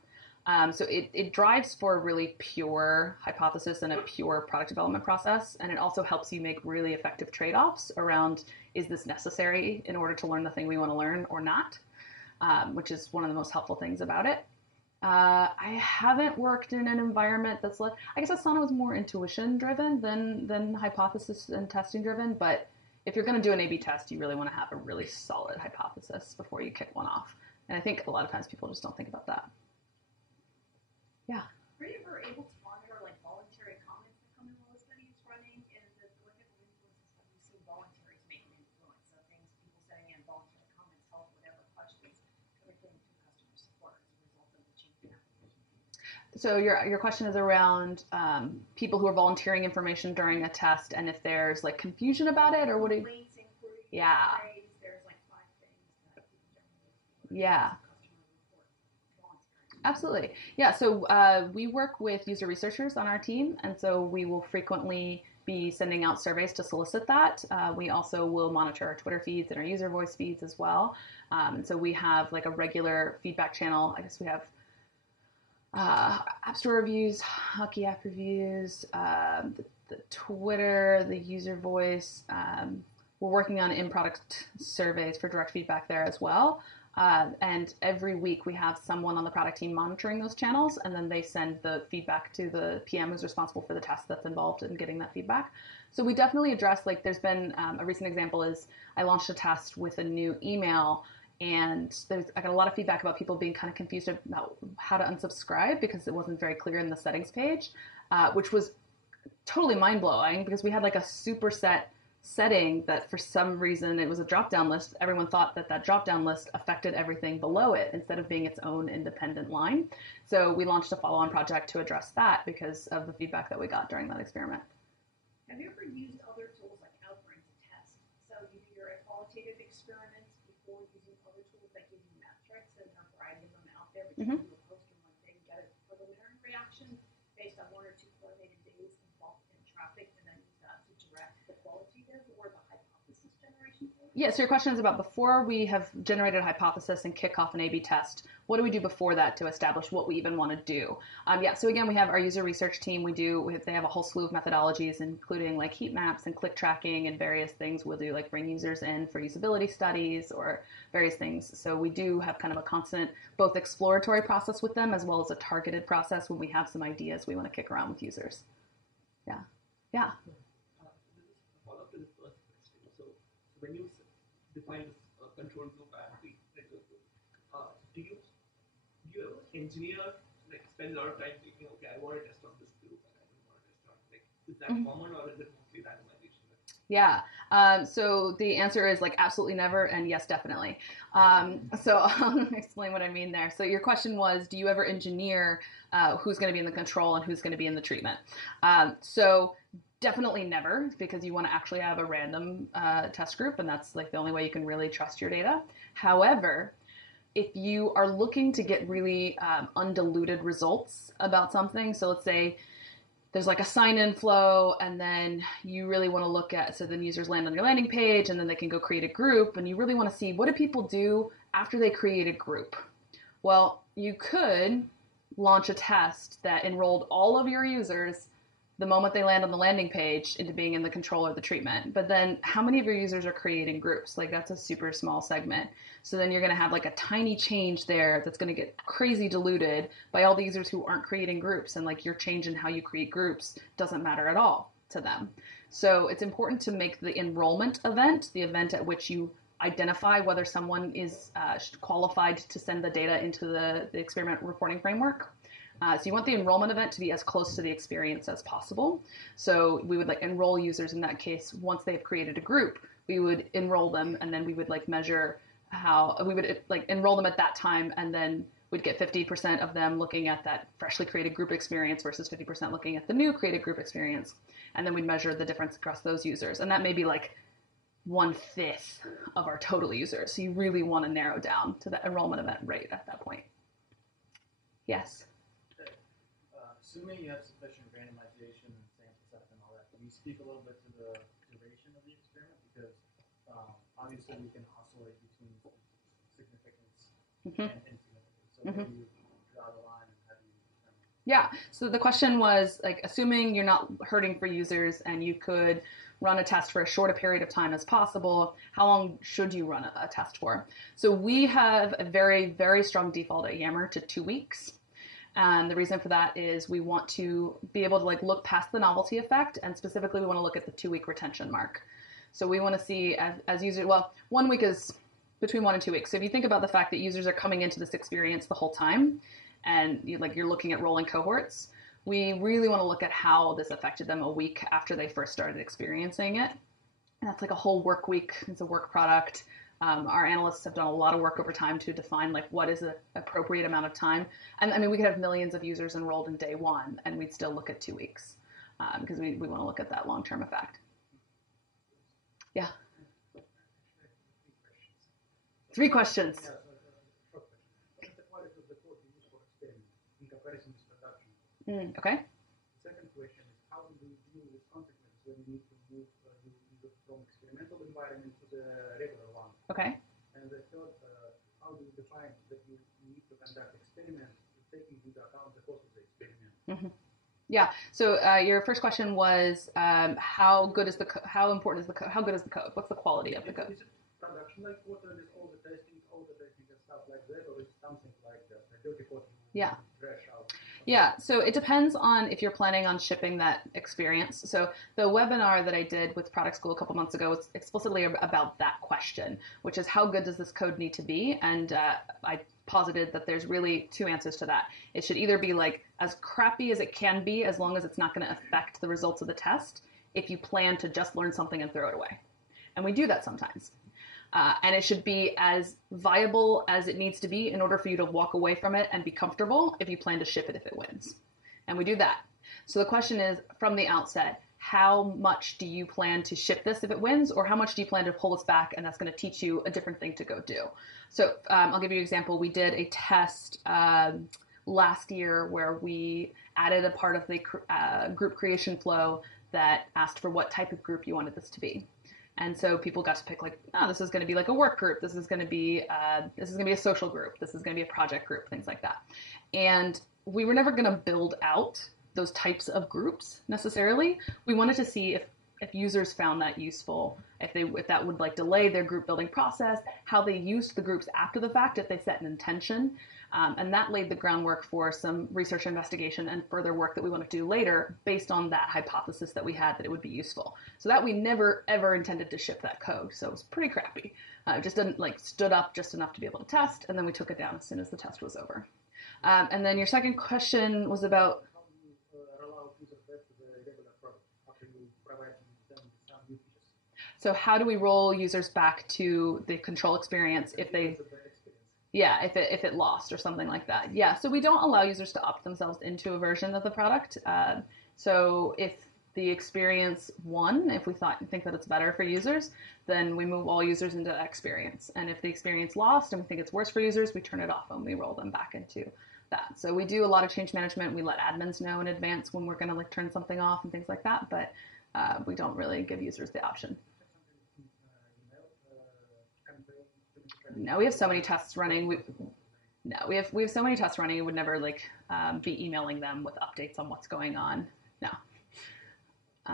So it drives for a really pure hypothesis and a pure product development process. And it also helps you make really effective trade-offs around, is this necessary in order to learn the thing we want to learn or not? Which is one of the most helpful things about it. I haven't worked in an environment that's like, I guess Asana was more intuition driven than hypothesis and testing driven, but if you're going to do an A/B test, you really want to have a really solid hypothesis before you kick one off. And I think a lot of times people just don't think about that. Yeah. Were you ever able to monitor like voluntary comments that come in while the study is running? And the political influences, have you seen voluntaries make an influence? So things, people setting in voluntary comments help whatever questions coming from customer support as a result of the change in application. So your question is around people who are volunteering information during a test, and if there's like confusion about it, or what do you? Complaints, inquiries, Yeah. praise, there's like 5 things that people generally Yeah. customer report volunteering. Absolutely. Yeah, so we work with user researchers on our team, and so we will frequently be sending out surveys to solicit that. We also will monitor our Twitter feeds and our user voice feeds as well. And so we have like a regular feedback channel. I guess we have App Store reviews, Hockey app reviews, the Twitter, the user voice. We're working on in-product surveys for direct feedback there as well. And every week we have someone on the product team monitoring those channels, and then they send the feedback to the PM who's responsible for the test that's involved in getting that feedback. So we definitely address, like there's been a recent example is I launched a test with a new email, and I got a lot of feedback about people being kind of confused about how to unsubscribe because it wasn't very clear in the settings page, which was totally mind-blowing because we had like a superset setting that for some reason it was a drop-down list. Everyone thought that drop-down list affected everything below it instead of being its own independent line. So we launched a follow-on project to address that because of the feedback that we got during that experiment. Have you ever used other tools like Upfront to test? So you do your qualitative experiments before using other tools that give you metrics, and there are a variety of them out there, but you can do a post in one thing, get a preliminary reaction based on 1 or 2 coordinated days involved in traffic, and then use that to direct the qualitative or the hypothesis generation phase? Yeah, so your question is about before we have generated a hypothesis and kick off an A/B test, what do we do before that to establish what we even want to do? Yeah, so again, we have our user research team. They have a whole slew of methodologies, including like heat maps and click tracking and various things. We'll do like bring users in for usability studies or various things. So we do have kind of a constant both exploratory process with them as well as a targeted process when we have some ideas we want to kick around with users. Yeah. Yeah. Follow up to the first question. So when you define this control group and the regular group, do you ever engineer, like spend a lot of time thinking, okay, I want to test on this group and I don't want to test on, like, is that common or is it mostly randomization? Yeah. So the answer is like absolutely never, and yes, definitely. So I'll explain what I mean there. So your question was, do you ever engineer who's going to be in the control and who's going to be in the treatment? So definitely never, because you want to actually have a random test group, and that's like the only way you can really trust your data. However, if you are looking to get really undiluted results about something, so let's say there's like a sign-in flow, and then you really want to look at, so then users land on your landing page, and then they can go create a group, and you really want to see what do people do after they create a group. Well, you could launch a test that enrolled all of your users the moment they land on the landing page into being in the control or the treatment. But then how many of your users are creating groups? Like that's a super small segment. So then you're going to have like a tiny change there that's going to get crazy diluted by all the users who aren't creating groups. And like your change in how you create groups doesn't matter at all to them. So it's important to make the enrollment event, the event at which you identify whether someone is qualified to send the data into the experiment reporting framework. So you want the enrollment event to be as close to the experience as possible. So we would like enroll users in that case. Once they've created a group, we would enroll them, and then we would like measure how we would like enroll them at that time, and then we'd get 50% of them looking at that freshly created group experience versus 50% looking at the new created group experience. And then we'd measure the difference across those users. And that may be like 1/5 of our total users. So you really want to narrow down to the enrollment event rate at that point. Yes? Assuming you have sufficient randomization and sample size and all that, can you speak a little bit to the duration of the experiment? Because obviously we can oscillate between significance and insignificance. So how do you draw the line and how do you determine? Yeah, so the question was, like, assuming you're not hurting for users and you could run a test for as short a period of time as possible, how long should you run a test for? So we have a very, very strong default at Yammer to 2 weeks. And the reason for that is we want to be able to like look past the novelty effect, and specifically we want to look at the 2-week retention mark. So we want to see as users, well, 1 week is between 1 and 2 weeks. So if you think about the fact that users are coming into this experience the whole time, and you're looking at rolling cohorts, we really want to look at how this affected them a week after they first started experiencing it. And that's like a whole work week. It's a work product. Our analysts have done a lot of work over time to define like what is an appropriate amount of time. And I mean, we could have millions of users enrolled in day 1 and we'd still look at 2 weeks because we want to look at that long-term effect. Yeah. 3 questions. Yeah, short question. What is the quality of the code you use for experiment in comparison with production? Okay. The second question is how do you deal with consequences when you need to move user from experimental environment to the regular one? Okay. And the third, how do you define that you need to conduct experiments taking into account the cost of the experiment? Yeah. So your first question was how good is the how important is the how good is the code? What's the quality of the code? Is it production like code or is all the testing and stuff like that, or is it something like just a dirty code you trash out? Yeah, so it depends on if you're planning on shipping that experience. So the webinar that I did with Product School a couple months ago was explicitly about that question, which is how good does this code need to be? And I posited that there's really 2 answers to that. It should either be like as crappy as it can be as long as it's not going to affect the results of the test if you plan to just learn something and throw it away. And we do that sometimes. And it should be as viable as it needs to be in order for you to walk away from it and be comfortable if you plan to ship it if it wins. And we do that. So the question is, from the outset, how much do you plan to ship this if it wins, or how much do you plan to pull this back and that's going to teach you a different thing to go do? So I'll give you an example. We did a test last year where we added a part of the group creation flow that asked for what type of group you wanted this to be. And so people got to pick like, oh, this is going to be like a work group. This is going to be a social group. This is going to be a project group, things like that. And we were never going to build out those types of groups necessarily. We wanted to see if users found that useful, if that would like delay their group building process, how they used the groups after the fact, if they set an intention. And that laid the groundwork for some research investigation and further work that we want to do later based on that hypothesis that we had that it would be useful. So that we never ever intended to ship that code. So it was pretty crappy. It just didn't like stood up just enough to be able to test. And then we took it down as soon as the test was over. And then your second question was about how do you roll out user back to the regular product after you provide them some new features? So how do we roll users back to the control experience if they... Yeah, if it lost or something like that. Yeah, so we don't allow users to opt themselves into a version of the product. So if the experience won, if we think that it's better for users, then we move all users into that experience. And if the experience lost and we think it's worse for users, we turn it off and we roll them back into that. So we do a lot of change management. We let admins know in advance when we're going to like turn something off and things like that, but we don't really give users the option. No, we have so many tests running. We have so many tests running. We would never like be emailing them with updates on what's going on. No. The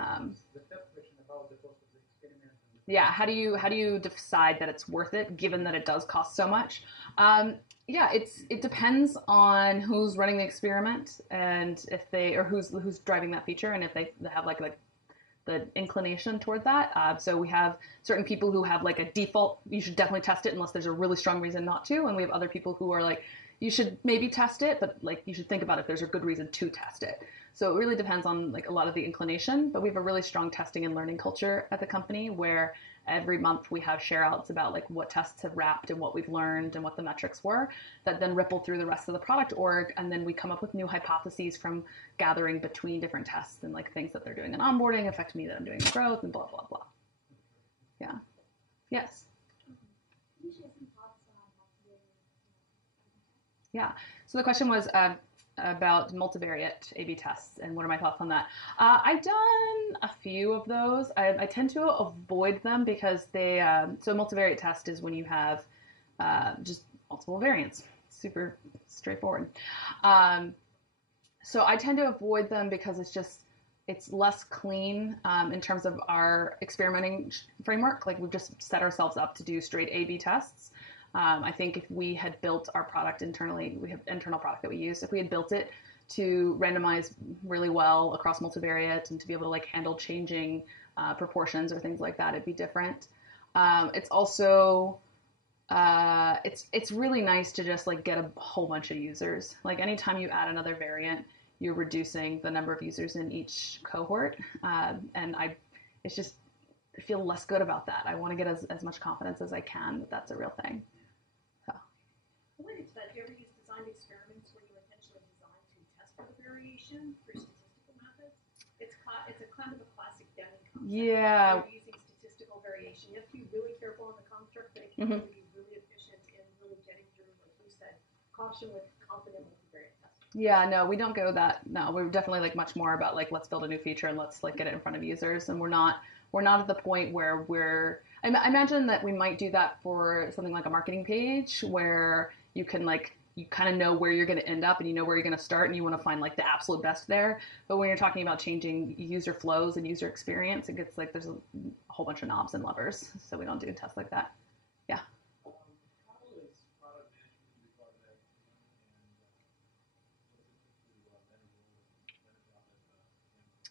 third question about the cost of the experiment. Yeah, how do you decide that it's worth it, given that it does cost so much? Yeah, it depends on who's running the experiment and if they or who's driving that feature, and if they have like the inclination toward that. So we have certain people who have like a default, you should definitely test it unless there's a really strong reason not to. And we have other people who are like, you should maybe test it, but like you should think about if there's a good reason to test it. So it really depends on like a lot of the inclination, but we have a really strong testing and learning culture at the company where every month we have share outs about like what tests have wrapped and what we've learned and what the metrics were that then ripple through the rest of the product org. And then we come up with new hypotheses from gathering between different tests and like things that they're doing in onboarding affect me that I'm doing in growth and blah, blah, blah. Yeah. Yes. Can you share some thoughts on multivariate? Yeah. So the question was about multivariate A/B tests and what are my thoughts on that. I've done a few of those. I tend to avoid them because they. So multivariate test is when you have just multiple variants. Super straightforward. So I tend to avoid them because it's less clean in terms of our experimenting framework. Like we've just set ourselves up to do straight A/B tests. I think if we had built our product internally, we have internal product that we use. If we had built it to randomize really well across multivariate and to be able to like handle changing proportions or things like that, it'd be different. It's also it's really nice to just like get a whole bunch of users. Like anytime you add another variant, you're reducing the number of users in each cohort, and I feel less good about that. I want to get as much confidence as I can that that's a real thing. Related to that, do you ever use designed experiments where you intentionally design to test for the variation through statistical methods? It's a kind of a classic Deming concept. Yeah. You're using statistical variation. You have to be really careful on the construct, but it can really be really efficient in really getting through, like you said, caution with confident multivariate testing. Yeah, no, we don't go that. No, we're definitely like much more about like let's build a new feature and let's like get it in front of users, and we're not at the point where I imagine that we might do that for something like a marketing page where you can like you kind of know where you're going to end up and you know where you're going to start and you want to find like the absolute best there. But when you're talking about changing user flows and user experience, it gets like there's a whole bunch of knobs and levers, so we don't do tests like that. Yeah. How is product management regarded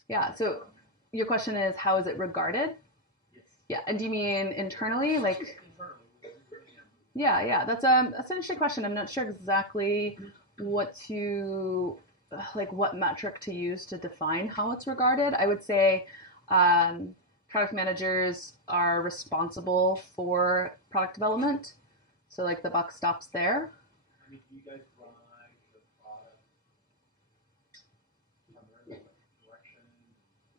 Yeah. So your question is how is it regarded? Yes. Yeah. And do you mean internally, like? Internally. Yeah. That's an interesting question. I'm not sure exactly what metric to use to define how it's regarded. I would say product managers are responsible for product development, so like the buck stops there. I mean, do you guys drive the product direction?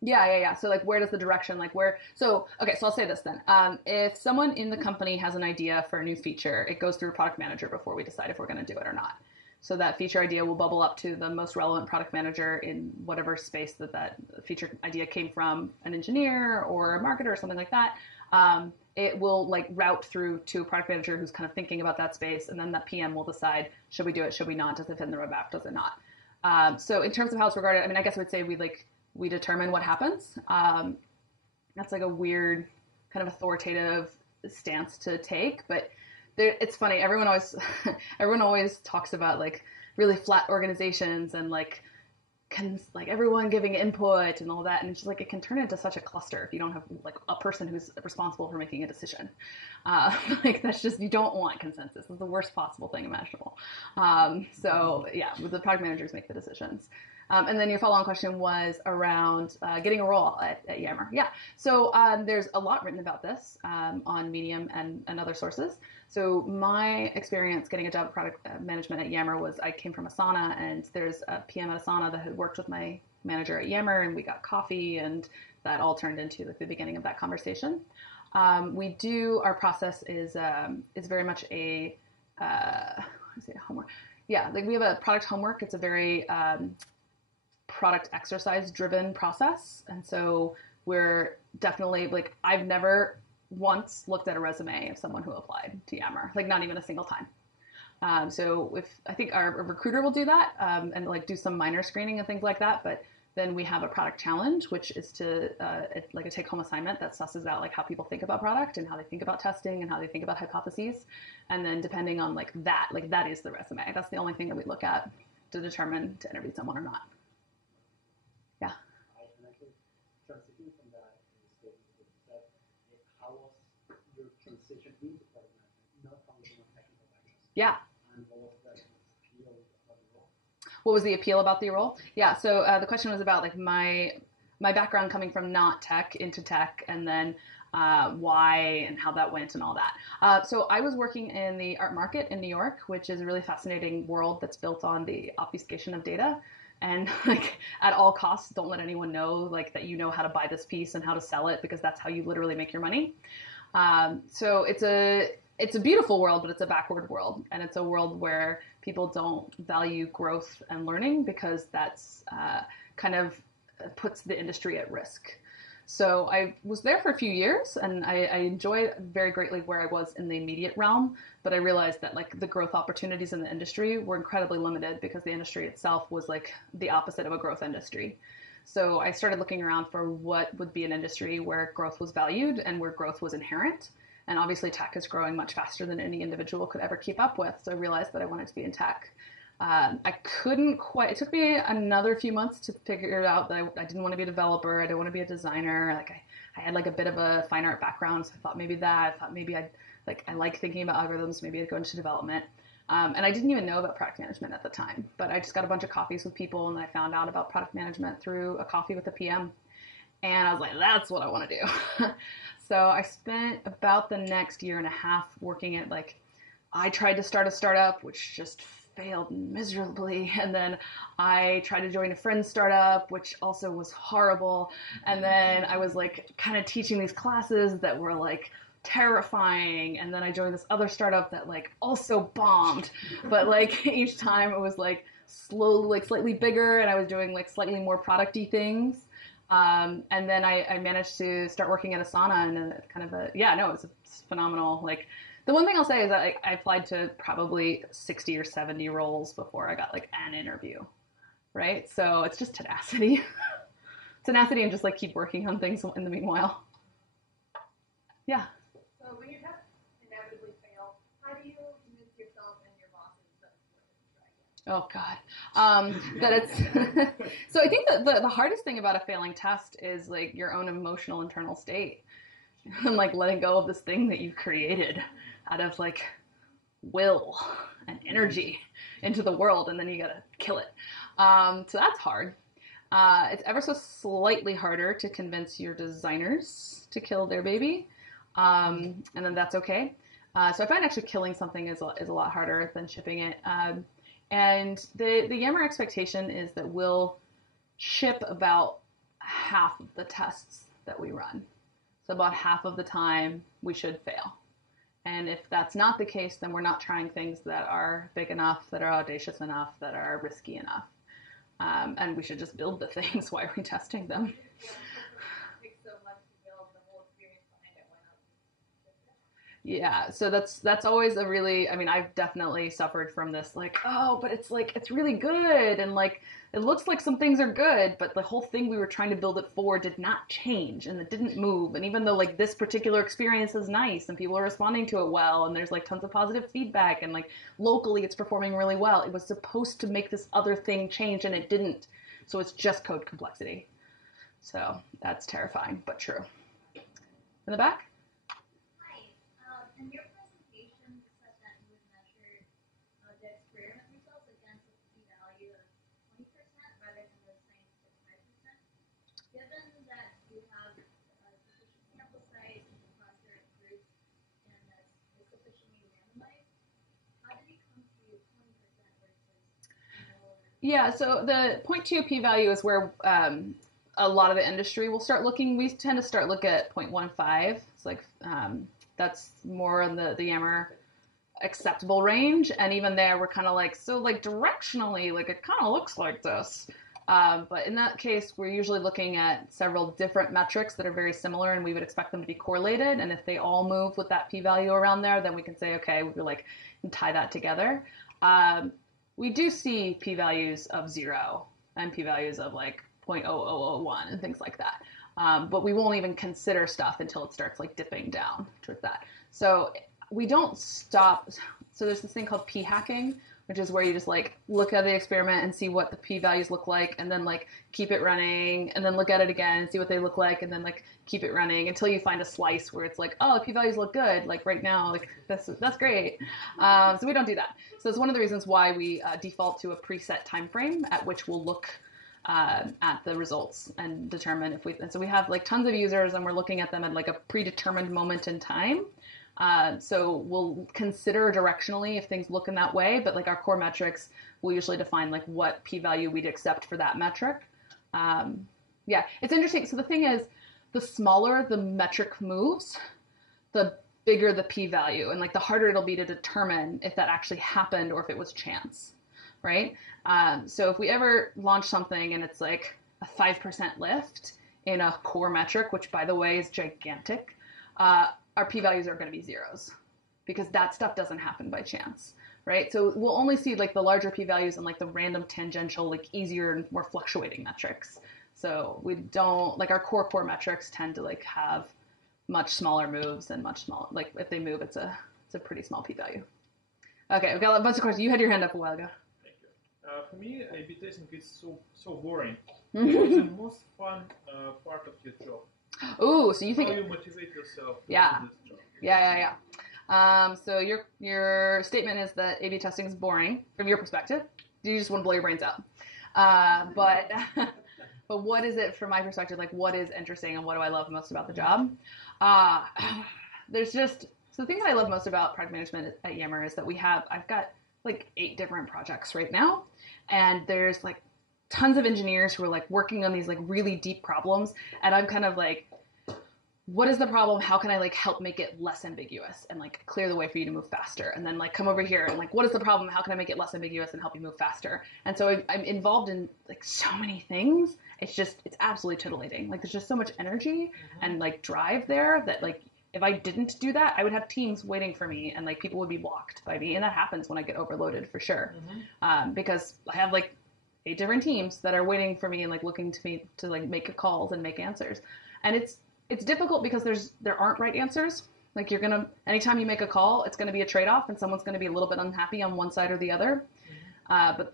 Yeah. So like, where does the direction, like where, so, okay, so I'll say this then. If someone in the company has an idea for a new feature, it goes through a product manager before we decide if we're going to do it or not. So that feature idea will bubble up to the most relevant product manager in whatever space that feature idea came from, an engineer or a marketer or something like that. It will like route through to a product manager who's kind of thinking about that space, and then that PM will decide, should we do it, should we not, does it fit in the roadmap, does it not? So in terms of how it's regarded, I mean, I guess I would say we determine what happens. That's like a weird kind of authoritative stance to take, but it's funny. Everyone always talks about like really flat organizations and like everyone giving input and all that, and it's just like it can turn into such a cluster if you don't have like a person who's responsible for making a decision. Like that's just, you don't want consensus. It's the worst possible thing imaginable. So yeah, the product managers make the decisions. And then your follow-on question was around getting a role at Yammer. Yeah, so there's a lot written about this on Medium and other sources. So my experience getting a job at product management at Yammer was I came from Asana, and there's a PM at Asana that had worked with my manager at Yammer, and we got coffee, and that all turned into like the beginning of that conversation. Our process is very much a homework. Yeah, like we have a product homework. It's a very product exercise driven process, and so we're definitely like, I've never once looked at a resume of someone who applied to Yammer, like not even a single time. So if I think our recruiter will do that and like do some minor screening and things like that, but then we have a product challenge, which is to like a take home assignment that susses out like how people think about product and how they think about testing and how they think about hypotheses, and then depending on like that is the resume. That's the only thing that we look at to determine to interview someone or not. Yeah. I can actually transition from that statement that how was your transition into product management, not coming from a technical background? Yeah. And what was that appeal about the role? What was the appeal about the role? Yeah, so the question was about like my background coming from not tech into tech, and then why and how that went and all that. So I was working in the art market in New York, which is a really fascinating world that's built on the obfuscation of data. And like at all costs, don't let anyone know like that you know how to buy this piece and how to sell it, because that's how you literally make your money. So it's a beautiful world, but it's a backward world, and it's a world where people don't value growth and learning because that's kind of puts the industry at risk. So I was there for a few years, and I enjoyed very greatly where I was in the immediate realm, but I realized that like the growth opportunities in the industry were incredibly limited because the industry itself was like the opposite of a growth industry. So I started looking around for what would be an industry where growth was valued and where growth was inherent. And obviously tech is growing much faster than any individual could ever keep up with. So I realized that I wanted to be in tech. I couldn't quite, it took me another few months to figure out that I didn't want to be a developer. I didn't want to be a designer. Like I had like a bit of a fine art background. So I thought maybe that, I like thinking about algorithms. Maybe I'd go into development. And I didn't even know about product management at the time, but I just got a bunch of coffees with people and I found out about product management through a coffee with a PM. And I was like, that's what I want to do. So I spent about the next year and a half working at I tried to start a startup, which just failed miserably. And then I tried to join a friend's startup, which also was horrible. And then I was kind of teaching these classes that were terrifying. And then I joined this other startup that also bombed. But each time it was slowly, slightly bigger, and I was doing slightly more product-y things. And then I managed to start working at Asana, and it was phenomenal. The one thing I'll say is that I applied to probably 60 or 70 roles before I got an interview, right? So it's just tenacity. Tenacity and just keep working on things in the meanwhile. Yeah. So when your tests inevitably fail, how do you convince yourself and your bosses that it's worth it to try again? Oh God. That it's so I think that the hardest thing about a failing test is your own emotional internal state. And letting go of this thing that you've created out of will and energy into the world, and then you gotta kill it. So that's hard. It's ever so slightly harder to convince your designers to kill their baby, and then that's okay. So I find actually killing something is a lot harder than shipping it. And the Yammer expectation is that we'll ship about half of the tests that we run. So about half of the time we should fail. And if that's not the case, then we're not trying things that are big enough, that are audacious enough, that are risky enough. And we should just build the things. Why are we testing them? It takes so much to build the whole experience behind it. Why not? Yeah, so that's always a really, I've definitely suffered from this, but it's really good, and it looks like some things are good, but the whole thing we were trying to build it for did not change, and it didn't move, and even though this particular experience is nice, and people are responding to it well, and there's tons of positive feedback, and locally it's performing really well, it was supposed to make this other thing change, and it didn't, so it's just code complexity. So that's terrifying, but true. In the back? In your presentation, you said that you would measure the experiment results against a p-value of 20% rather than the scientific 5%. Given that you have a sufficient sample size across your groups and that's sufficiently randomized, how did you come to 20% versus no? Yeah, so the 0.2 p-value is where a lot of the industry will start looking. We tend to start look at 0.15. It's that's more in the Yammer acceptable range, and even there we're kind of directionally it kind of looks like this, but in that case we're usually looking at several different metrics that are very similar, and we would expect them to be correlated, and if they all move with that p-value around there, then we can say okay, we can tie that together. We do see p-values of 0 and p-values of 0.0001 and things like that. But we won't even consider stuff until it starts dipping down towards that. So we don't stop. So there's this thing called p-hacking, which is where you just look at the experiment and see what the p-values look like, and then keep it running, and then look at it again and see what they look like, and then keep it running until you find a slice where it's oh, the p-values look good. Right now, that's great. So we don't do that. So it's one of the reasons why we default to a preset time frame at which we'll look at the results and determine if and so we have tons of users, and we're looking at them at a predetermined moment in time. So we'll consider directionally if things look in that way, but our core metrics, we'll usually define what p-value we'd accept for that metric. Yeah, it's interesting. So the thing is, the smaller the metric moves, the bigger the p-value, and like the harder it'll be to determine if that actually happened or if it was chance, right? So if we ever launch something and it's like a 5% lift in a core metric, which by the way is gigantic, our p-values are going to be zeros because that stuff doesn't happen by chance, right? So we'll only see like the larger p-values and like the random tangential, like easier and more fluctuating metrics. So we don't, like our core metrics tend to like have much smaller moves and much smaller, like if they move, it's a pretty small p-value. Okay, we've got a bunch of questions. You had your hand up a while ago. Thank you. For me, A/B testing is so boring. It's the most fun part of your job. Ooh, so you think how you motivate yourself to Yeah. do this job? Yeah. So your statement is that A/B testing is boring from your perspective. You just want to blow your brains out. But but what is it from my perspective? Like, what is interesting and what do I love most about the job? There's just so the thing that I love most about product management at Yammer is that I've got like 8 different projects right now, and there's like tons of engineers who are like working on these like really deep problems, and I'm kind of like, what is the problem? How can I like help make it less ambiguous and like clear the way for you to move faster? And then like come over here and like, what is the problem? How can I make it less ambiguous and help you move faster? And so I'm involved in like so many things. It's absolutely titillating. Like there's just so much energy and like drive there that like, if I didn't do that, I would have teams waiting for me and like people would be blocked by me. And that happens when I get overloaded for sure. Because I have like 8 different teams that are waiting for me and like looking to me to like make calls and make answers. And it's difficult because there aren't right answers. Like anytime you make a call, it's gonna be a trade-off and someone's gonna be a little bit unhappy on one side or the other. But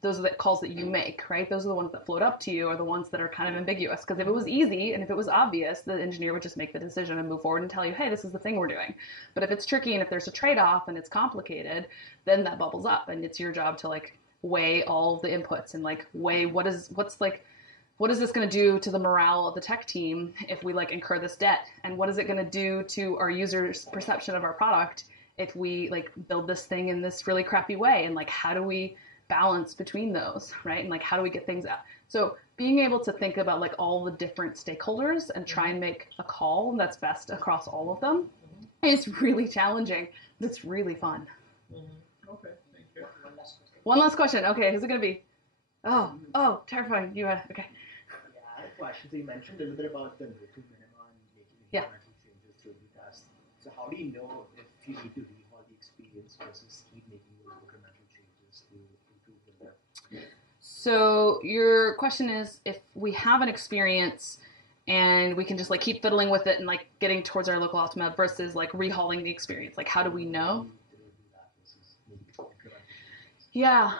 those are the calls that you make, right? Those are the ones that float up to you, are the ones that are kind of ambiguous. Because if it was easy and if it was obvious, the engineer would just make the decision and move forward and tell you, hey, this is the thing we're doing. But if it's tricky and if there's a trade-off and it's complicated, then that bubbles up and it's your job to like weigh all of the inputs and like weigh what is this going to do to the morale of the tech team if we like incur this debt? And what is it going to do to our users' perception of our product if we like build this thing in this really crappy way? And like, how do we balance between those, right? And like, how do we get things out? So being able to think about like all the different stakeholders and try and make a call that's best across all of them is really challenging. It's really fun. Okay, thank you. One last question. Okay, who's it going to be? Oh, terrifying. You had, okay. Yeah, I have a question. So you mentioned a little bit about the local minima and making Yeah. incremental changes to the task. So how do you know if you need to rehaul the experience versus keep making those incremental changes to improve the lift? So your question is if we have an experience and we can just like keep fiddling with it and like getting towards our local optima versus like rehauling the experience, like how do we know? Yeah.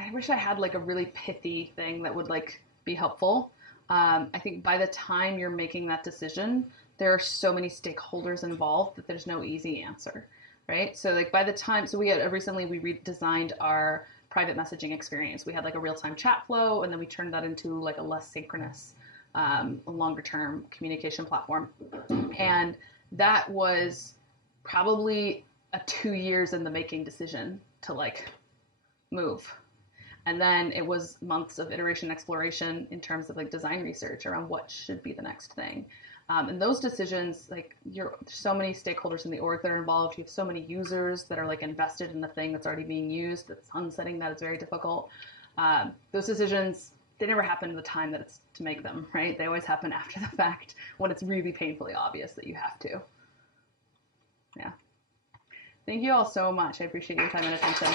I wish I had like a really pithy thing that would like be helpful. I think by the time you're making that decision, there are so many stakeholders involved that there's no easy answer, right? So like by the time, so we redesigned our private messaging experience. We had like a real-time chat flow, and then we turned that into like a less synchronous, longer-term communication platform. And that was probably a 2 years in the making decision to like move. And then it was months of iteration exploration in terms of like design research around what should be the next thing. And those decisions, like there's so many stakeholders in the org that are involved. You have so many users that are like invested in the thing that's already being used. That's sunsetting that is very difficult. Those decisions, they never happen at the time that it's to make them, right? They always happen after the fact when it's really painfully obvious that you have to. Yeah. Thank you all so much. I appreciate your time and attention.